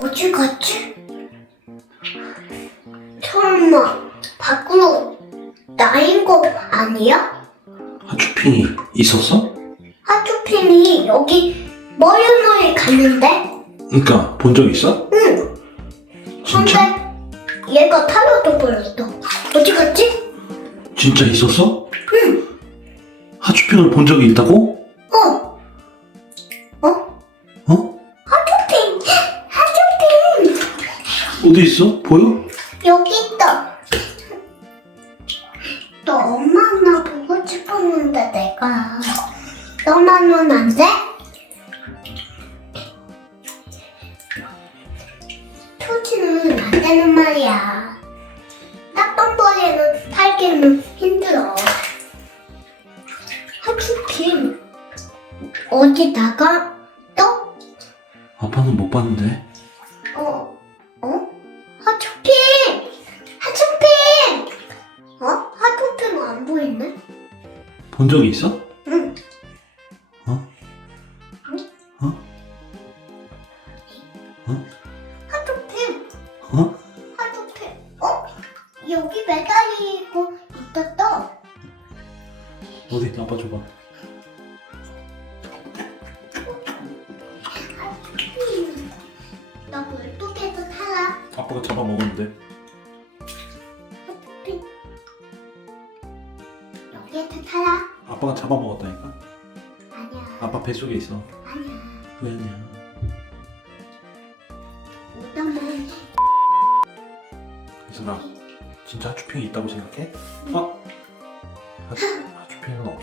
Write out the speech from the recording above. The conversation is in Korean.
어디 갔지? 설마 밖으로 나인 거 아니야? 하츄핑이 있었어? 하츄핑이 여기 멀리멀리 갔는데? 그러니까 본 적 있어? 응. 진짜? 근데 얘가 타로도 버렸어. 어디 갔지? 진짜 있었어? 응. 하츄핑을 본 적이 있다고? 어디 있어? 보여? 여기 있다. 너 엄마 나 보고 싶었는데 내가 너만은 안 돼? 토지는 안 되는 말이야. 딱밤벌이는 살기는 힘들어. 하츄핑 어디 나가? 또? 아빠는 못 봤는데. 본 적이 있어? 응. 어? 어? 어? 하츄핑! 어? 하츄핑! 어? 여기 매달리고 있었어. 어디? 아빠 줘봐. 하츄핑. 나 물속에서 살아. 아빠가 잡아먹었는데. 얘 탓하라. 아빠가 잡아먹었다니까? 아니야. 아빠 뱃속에 있어. 아니야. 왜 아니야? 어떤 말? 그래서 나 진짜 하추핑이 있다고 생각해? 아! 어? 하추핑은 없어.